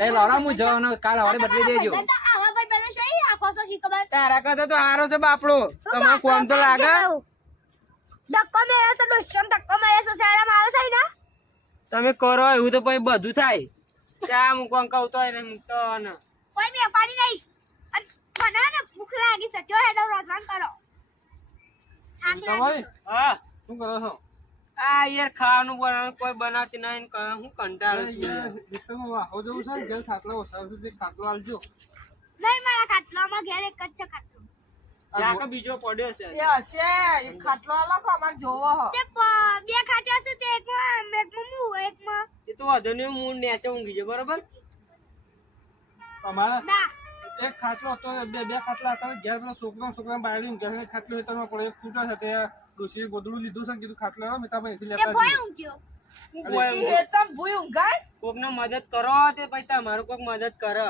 તે લોરા હું જવાનો કાલ હવારે બદલી દેજો. તારા કરતા તો હારો છે બાપડો. તમને કોમ તો લાગે? ધક્કો મેળ્યો તો દુશ્મન ધક્કો મેળ્યો તો શહેરમાં આવે છે ને? તમે કરો એવું તો પછી બધું થાય. ચા મૂકવા કહું તો એને મૂકતો ને. કોઈ મેકવાની નહીં. અને મને ને ભૂખ લાગી સચો હેડો રોજવાન કરો. હા. શું કરો છો? આ યાર ખાવાનું બનાવવાનું કોઈ બનાવતી નહીં હું કંટાળો છું. વિસ્તારમાં વાહો જવું છે જલ ખાટલો ઓછા સુધી ખાટલો આલજો નહીં મારા ખાટલામાં ઘેર એક જ છે ખાટલો. બીજો પડ્યો છે. એ હશે એ ખાટલો અમાર જોવો હો. તે બે ખાટલા છે તે એકમાં એકમાં હું એકમાં. એ તો વધુ હું નેચે ઊંઘી જાય બરોબર? અમારા? ના. એક ખાટલો હતો બે બે ખાટલા હતા. ઘેર પેલા છોકરા છોકરા બાળી ઘેર ખાટલો હતો પણ એક ફૂટા છે તે ડોશીએ ગોદડું લીધું છે કીધું ખાટલો આવ્યો મેં તાપા લેતા કોઈક ભૂઈ મદદ કરો તે પછી તમારું કોઈક મદદ કરે.